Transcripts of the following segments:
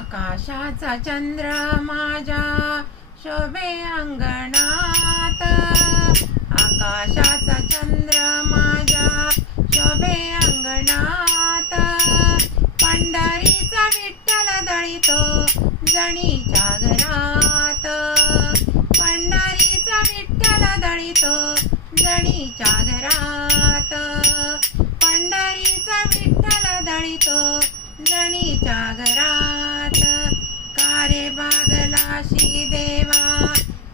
आकाशाचा चंद्र माझ्या शोभे अंगणात, आकाशाचा चंद्र माझ्या शोभे अंगणात. पंढरीचा विठ्ठल दळीतो जणीच्या घरात, पंढरीचा विठ्ठल दळीतो जणीच्या घरात, पंढरीचा विठ्ठल दळीतो जणीच्या घरात. कारे बागलाशी देवा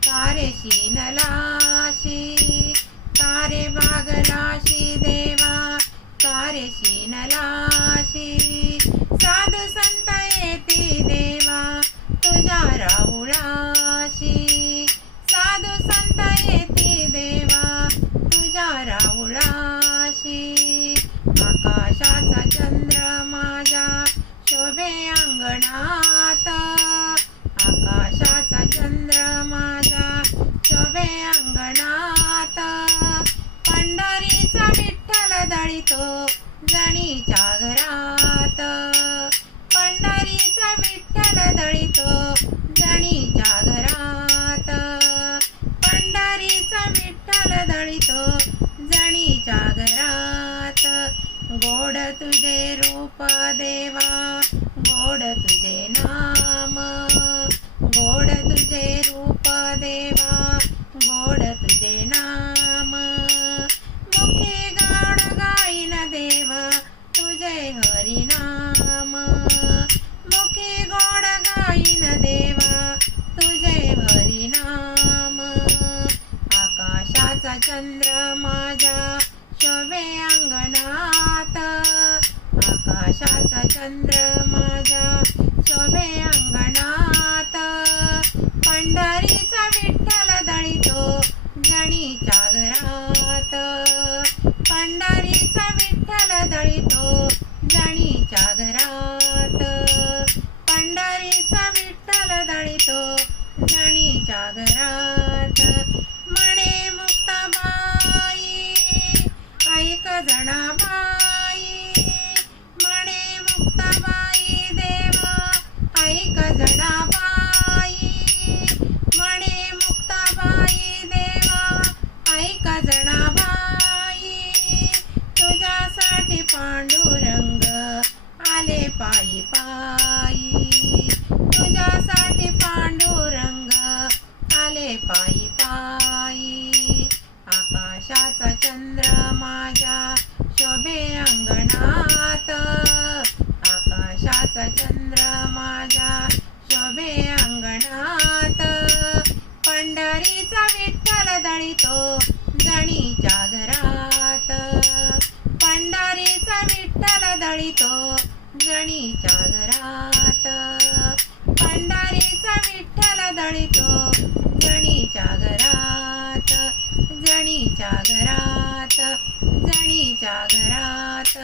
कारे शीनलाशी, कारे बागलाशी देवा कारे शीनलाशी. साधू संत येती देवा तुझ्या राहुळाशी, साधू संत येती देवा तुझ्या राहुळाशी. आकाशाचा चंद्र माझ्या शोभे अंगणात, आकाशाचा चंद्र माझ्या शोभे अंगणात. पंढरीचा विठ्ठल दळीतो जणीच्या घरात, पंढरीचा विठ्ठल दळीतो जणीच्या घरात, पंढरीचा विठ्ठल दळीतो जणीच्या घरात. गोड तुझे रूप देवा गोड तुझे नाम, गोड तुझे रूप देवा गोड तुझे नाम. मुखी गाण गाईन देवा तुझे हरिनाम, मुखी गोड गाईन देवा तुझे हरिनाम. आकाशाचा चंद्र माझ्या शोभे अंगणात, आकाशाचा चंद्र माझ्या शोभे अंगणात. पंढरीचा विठ्ठल दळीतो जणीच्या घरात, पंढरीचा विठ्ठल दळीतो जणीच्या घरात, पंढरीचा विठ्ठल दळीतो जणीच्या घरात. म्हणे मुक्ताबाई ऐक जनाबाई, म्हणे मुक्ताबाई देवा ऐक जनाबाई, म्हणे मुक्ताबाई देवा ऐक जनाबाई. तुझ्यासाठी पांडुरंग आले पायी पायी, तुझ्यासाठी पांडुरंग आले पायी पायी. आकाशाचा चंद्र माझ्या शोभे अंगणात, आकाशाचा चंद्र माझ्या शोभे अंगणात. पंढरीचा विठ्ठल दळीतो जणीच्या घरात, पंढरीचा विठ्ठल दळीतो जणीच्या घरात, पंढरीचा विठ्ठल दळीतो जणीच्या घरात, जणीच्या घरात, जणीच्या घरात.